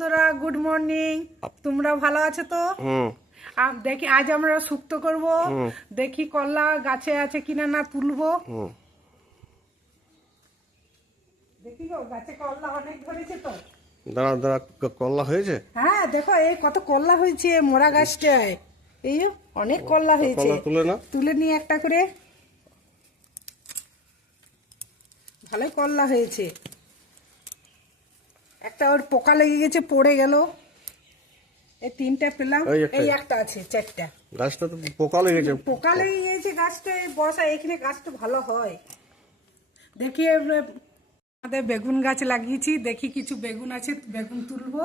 বন্ধুরা good morning. তোমরা ভালো আছো তো? দেখি আজ আমরা শুক্তো করব। দেখি কলা গাছে আছে কিনা না তুলবো। দেখি গো গাছে কলা অনেক ধরেছে তো। দাঁড়া দাঁড়া, কলা হয়েছে? হ্যাঁ দেখো এই কত কলা হয়েছে মোরা গাছটায়। এই অনেক কলা হয়েছে। কলা তুলে না, তুলে নিয়ে একটা করে। ভালোই কলা হয়েছে। একটা ওর পোকা লেগে গেছে পড়ে গেল। এই তিনটা পেলাম, এই একটা আছে, চারটা। গাছটা তো পোকা লেগেছে। পোকা লেগে গেছে গাছটা এই বর্ষা, এখানে গাছটা ভালো হয়। দেখি আমাদের বেগুন গাছ লাগিয়েছি, দেখি কিছু বেগুন আছে, বেগুন তুলবো।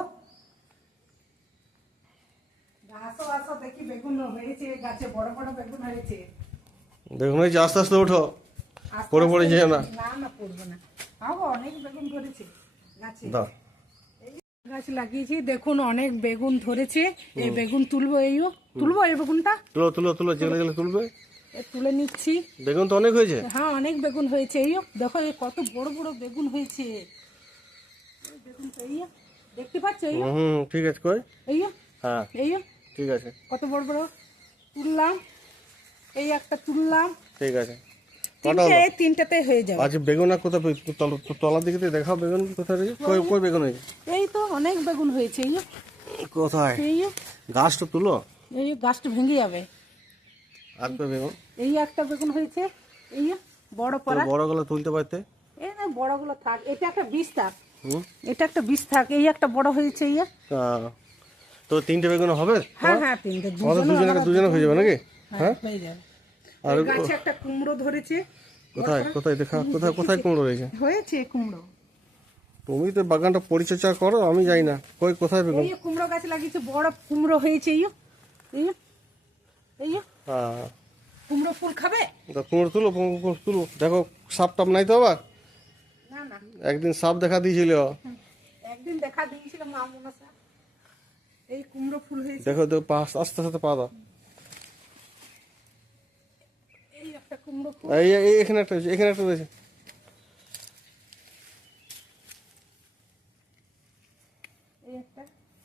আসো আসো দেখি বেগুন হয়েছে গাছে, বড় বড় বেগুন হয়েছে। বেগুন হয়েছে, আস্তে আস্তে ওঠো, পড়ে পড়ে যেও না। না না পড়বো না, আবো অনেক বেগুন ধরেছে গাছে। গাছ লাগিয়েছি, দেখুন অনেক বেগুন ধরেছে। এই বেগুন তুলবো, তুলবো এই বেগুনটা। তুলো তুলো তুলো, যেগুলো যেগুলো তুলবে তুলে নিচ্ছি। বেগুন তো অনেক হয়েছে। হ্যাঁ অনেক বেগুন হয়েছে। দেখো এই কত বড় বড় বেগুন হয়েছে। বেগুন তো দেখতে পাচ্ছ? ঠিক আছে, কই? হ্যাঁ ঠিক আছে, কত বড় বড় তুললাম। এই একটা তুললাম। ঠিক আছে, তিনটাতে হয়ে যাবে। আচ্ছা বেগুন আর কোথায়? তলার দিকে দেখাও বেগুন কোথায় রয়েছে। কই বেগুন হয়েছে? এই তো অনেক বেগুন হয়েছে। কোথায়? এই গাছটা তুলো, এই গাছটা ভেঙে যাবে। আর কই বেগুন? এই একটা বেগুন হয়েছে। এই বড় পড়া, বড় গুলো তুলতে পারতে। এই না বড়গুলো থাক, এটা একটা বিষ থাক। এটা একটা বিষ থাক। এই একটা বড় হয়েছে। তো তিনটে বেগুন হবে? হ্যাঁ হ্যাঁ তিনটে, দুজনে হয়ে যাবে নাকি? হ্যাঁ হয়ে যাবে। আর গাছে একটা কুমড়ো ধরেছে। কোথায় কোথায় দেখা, কোথায় কোথায় কুমড়ো রয়েছে? হয়েছে কুমড়ো। তুমি তো বাগানটা পরিচর্যা করো, আমি যাই না। কই কোথায় বেগুন? এই কুমড়ো গাছ লাগিয়েছে, বড় কুমড়ো হয়েছে। এই কুমড়ো ফুল খাবে? কুমড়ো তুলো, তুলো। দেখো সাপ টাপ নাই তো আবার? না না, একদিন সাপ দেখা দিয়েছিল। একদিন দেখা দিয়েছিল মা মনসা। এই কুমড়ো ফুল হয়েছে। দেখো দেখো, আস্তে আস্তে পা দাও। এই একটা কুমড়ো ফুল। এই এখানে একটা রয়েছে।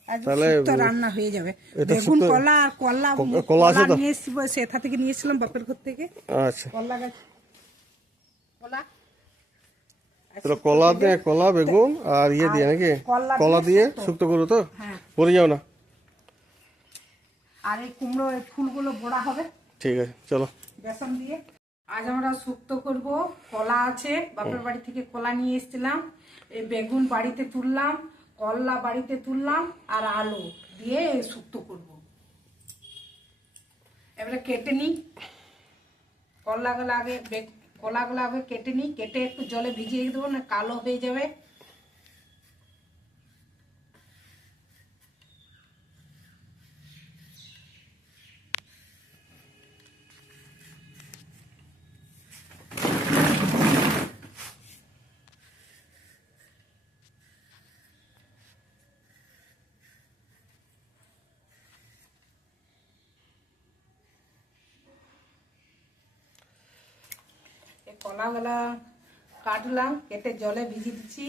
তাহলে রান্না হয়ে যাবে। বেগুন কলা আর কলা নিয়ে এসেছি, সেথা থেকে নিয়ে এসেছিলাম বাপের ঘর থেকে। আচ্ছা, কলা গাছ, কলা কলা বেগুন আর দিয়ে নাকি? কলা দিয়ে শুক্তো করো তো? পরে যাও না। আর এই কুমড়ো ফুলগুলো বড়া হবে। ঠিক আছে, চলো। বেসন দিয়ে আজ আমরা শুক্তো করব। কলা আছে, বাপের বাড়ি থেকে কলা নিয়ে এসেছিলাম। এই বেগুন বাড়িতে তুললাম, কলা বাড়িতে তুললাম, আর আলু দিয়ে শুক্তো করব। এবারে কেটে নিই কলাগুলো আগে কেটে নিই। কেটে একটু জলে ভিজিয়ে দেবো, না কালো হয়ে যাবে। কলাগুলা কাটলাম, কেটে জলে ভিজিয়ে দিচ্ছি।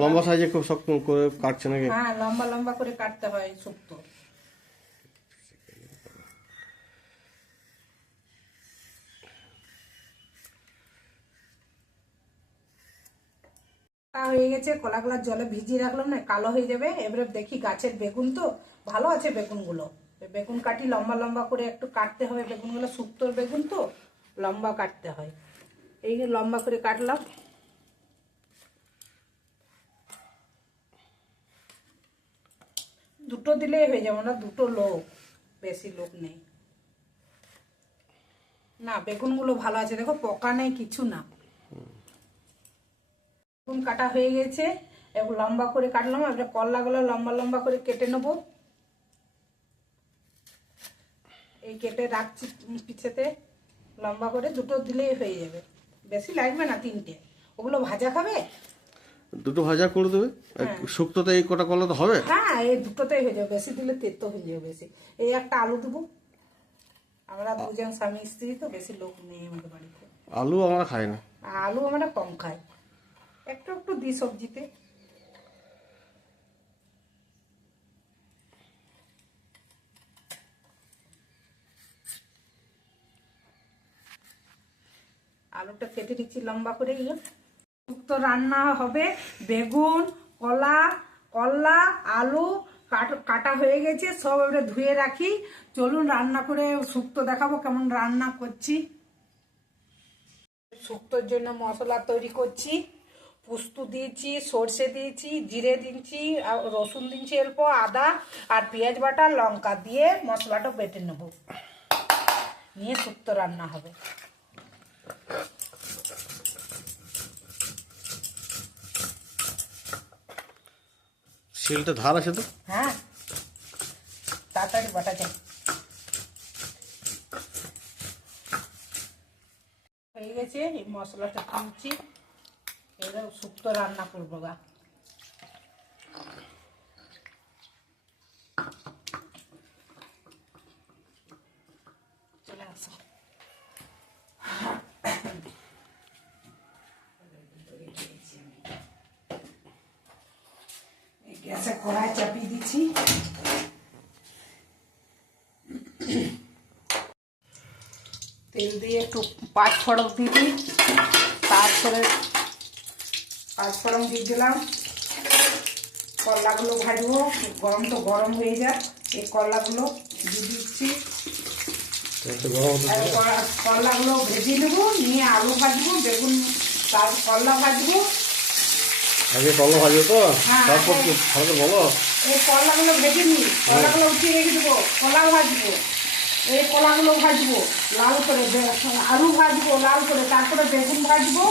লম্বা সাইজে খুব শক্ত করে কাটছে নাকি? হ্যাঁ লম্বা লম্বা করে কাটতে হয় শুক্তো। হয়ে গেছে, কলাগুলা জলে ভিজিয়ে রাখলাম, না কালো হয়ে যাবে। এবারে দেখি গাছের বেগুন তো ভালো আছে বেগুনগুলো। বেগুন কাটি, লম্বা লম্বা করে একটু কাটতে হবে বেগুনগুলো, শুক্তোর বেগুন তো লম্বা কাটতে হয়। এই লম্বা করে কাটলাম। দুটো দিলেই হয়ে যাবে, না দুটো লোক, বেশি লোক নেই। না বেগুনগুলো ভালো আছে, দেখো পোকা নেই কিছু না। বেগুন কাটা হয়ে গেছে, এবার লম্বা করে কাটলাম। এবার কলাগুলো লম্বা লম্বা করে কেটে নেব। এই কেটে রাখছি পিছেতে, লম্বা করে দুটো দিলেই হয়ে যাবে, বেশি লাগবে না। তিনটে, ওগুলো ভাজা খাবে? দুটো ভাজা করে দেবে। শুক্তোতে এই কটা কলা তো হবে। হ্যাঁ এই দুটোতেই হয়ে যাবে, বেশি দিলে তেতো হয়ে যাবে বেশি। এই একটা আলু দেবো, আমরা দুজন স্বামী স্ত্রী তো, বেশি লোক নেই আমাদের বাড়িতে। আলু আমরা খাই না। আলু আমরা কম খাই, একটু একটু দিই সবজিতে। আলুটা কেটে নিচ্ছি লম্বা করে। শুক্তো রান্না হবে, বেগুন, কলা, আলু কাটা হয়ে গেছে, সব এবারে ধুয়ে রাখি। চলুন রান্না করে শুক্তো দেখাবো কেমন রান্না করছি। শুক্তোর জন্য মশলা তৈরি করছি। পোস্ত দিয়েছি, সর্ষে দিয়েছি, জিরে দিয়েছি, আর রসুন দিয়েছি অল্প, আদা আর পেঁয়াজ বাটা, লঙ্কা দিয়ে মশলাটা বেটে নেব, নিয়ে শুক্তো রান্না হবে। শিলটা ধার আছে তো? হ্যাঁ, তাড়াতাড়ি বাটা যায়। হয়ে গেছে, এই মশলাটা তুলছি, এবার শুক্তো রান্না করবো গা। চলে আসো। গ্যাসে কড়াই চাপিয়ে দিচ্ছি। তেল দিয়ে একটু পাঁচ ফোড়ন দিয়ে দিই, তারপরে পাঁচ ফোড়ন দিয়ে দিলাম। কলাগুলো ভাজবো, গরম হয়ে যায়, এই কলাগুলো দিয়ে দিচ্ছি। কলাগুলো ভেজে নেবো, নিয়ে আলু ভাজবো, বেগুন, কলা ভাজবো। আগে কলা ভাজবো তো, হ্যাঁ, তারপর কি ভালো বলো। এই কলাগুলো ভেজে নিই, কলাগুলো উঠিয়ে রেখে দেবো, কলা ভাজবো, এই কলাগুলো ভাজবো লাল করে, আলু ভাজবো লাল করে, তারপরে বেগুন ভাজবো,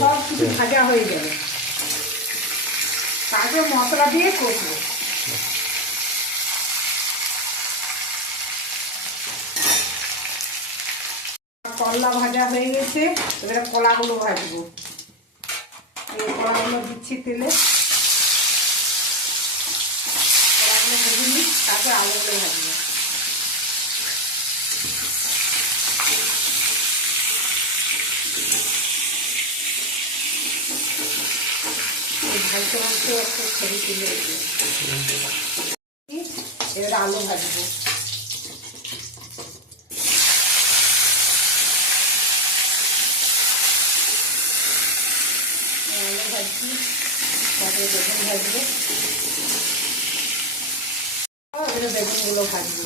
সব কিছু ভাজা হয়ে যাবে, তারপরে মশলা দিয়ে কষবো। কলা ভাজা হয়ে গেছে, এবারে কলাগুলো ভাজবো। এই কলাগুলো দিচ্ছি তেলে, কলাগুলো ভেজে নিই, তারপরে আলুগুলো ভাজবো। ভাজতে ভাজতে একটু ছবি তুলে রেখে এবার আলু ভাজবো। আলু ভাজছি, তারপরে বেগুন ভাজবো, এবারে বেগুনগুলো ভাজবো।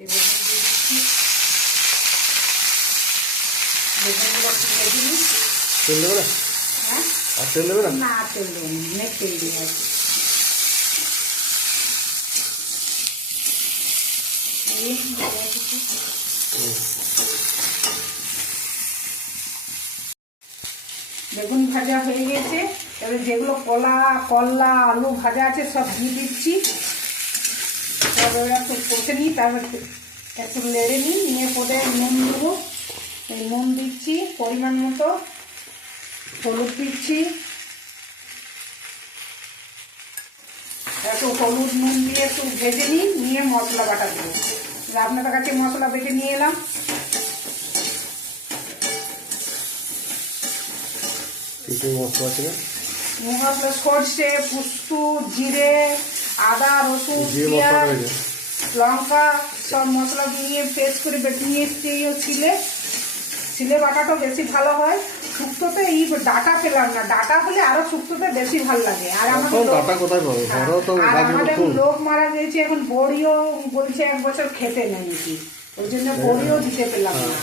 এই বেগুন দিয়ে দিচ্ছি, বেগুনগুলো একটু ভেজে নিই। তেল দেবে না? হ্যাঁ, আর তেল দেবে না? না তেল দেবো না, অনেক তেল দিয়ে আছে। বেগুন ভাজা হয়ে গেছে, এবার যেগুলো কলা আলু ভাজা আছে সব দিয়ে দিচ্ছি, সব এবার একটু কষে নিই, তারপর একটু নেড়ে নিই, নিয়ে পরে নুন দেবো, নুন দিচ্ছি পরিমাণ মতো, হলুদ দিচ্ছি, একটু হলুদ নুন দিয়ে একটু ভেজে নিই, নিয়ে মশলা বাটা দেবো। আপনাদের কাছে মশলা বেটে নিয়ে এলাম। মশলা আছে না? মশলা সর্ষে, পোস্ত, জিরে, আদা, রসুন, পেঁয়াজ, লঙ্কা সব মশলা দিয়ে পেস্ট করে বেটে নিয়ে এসছি। শিলে বাটাটা বেশি ভালো হয় শুক্তোতে। এই ডাটা পেলাম না, ডাটা হলে আরো শুক্তোতে বেশি ভালো লাগে। আর আমাদের লোক মারা গেছে, এখন বড়িও বলছে 1 বছর খেতে নেই নাকি, ওই জন্য বড়িও দিতে পেলাম না।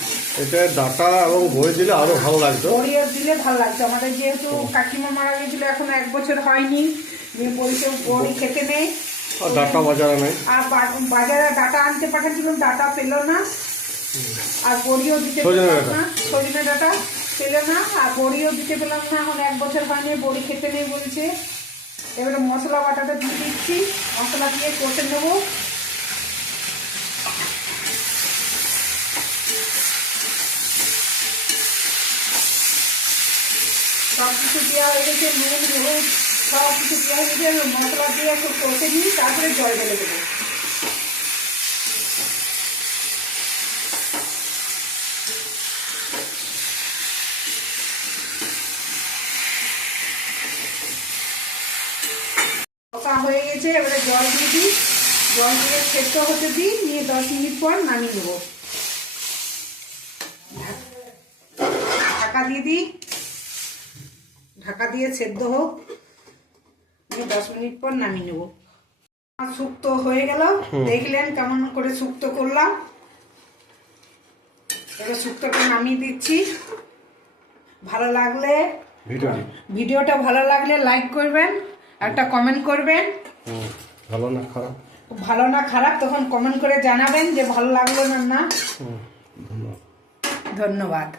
এটা ডাটা এবং বড়ি দিলে আরো ভালো লাগতো, বড়িও দিলে ভালো লাগতো। আমাদের যেহেতু কাকিমা মারা গেছিল, এখন 1 বছর হয়নি, বলছে বড়ি খেতে নেই, ডাটা বাজারে নেই। আর বাজারে ডাটা আনতে পাঠাচ্ছিলাম, ডাটা পেলো না, আর বড়িও দিতে পেলাম না, সজনে ডাটা পেলো না, আর বড়িও দিতে পেলাম না। এখন 1 বছর হয়নি, বড়ি খেতে নেই বলছে। এবারে মশলা বাটাটা দিয়ে দিচ্ছি, মশলা দিয়ে কষে নেবো। সব কিছু দেওয়া হয়ে গেছে, নুন হলুদ সব কিছু দেওয়া হয়ে গেছে, মশলা দিয়ে একটু কষে নিই, তারপরে জল ঢেলে দেবো। কষা হয়ে গেছে, এবারে জল দিয়ে দিই, জল দিয়ে সেদ্ধ হতে দিই, নিয়ে 10 মিনিট পর নামিয়ে নেবো। ঢাকা দিয়ে দিই, ঢাকা দিয়ে সেদ্ধ হোক, 10 মিনিট পর নামিয়ে নেব। শুক্তো হয়ে গেল, দেখলেন কেমন করে শুক্তো করলাম। এবার শুক্তোটা নামিয়ে দিচ্ছি। ভালো লাগলে ভিডিওটা ভালো লাগলে লাইক করবেন, একটা কমেন্ট করবেন। ভালো না খারাপ, ভালো না খারাপ তখন কমেন্ট করে জানাবেন যে ভালো লাগলো না। ধন্যবাদ।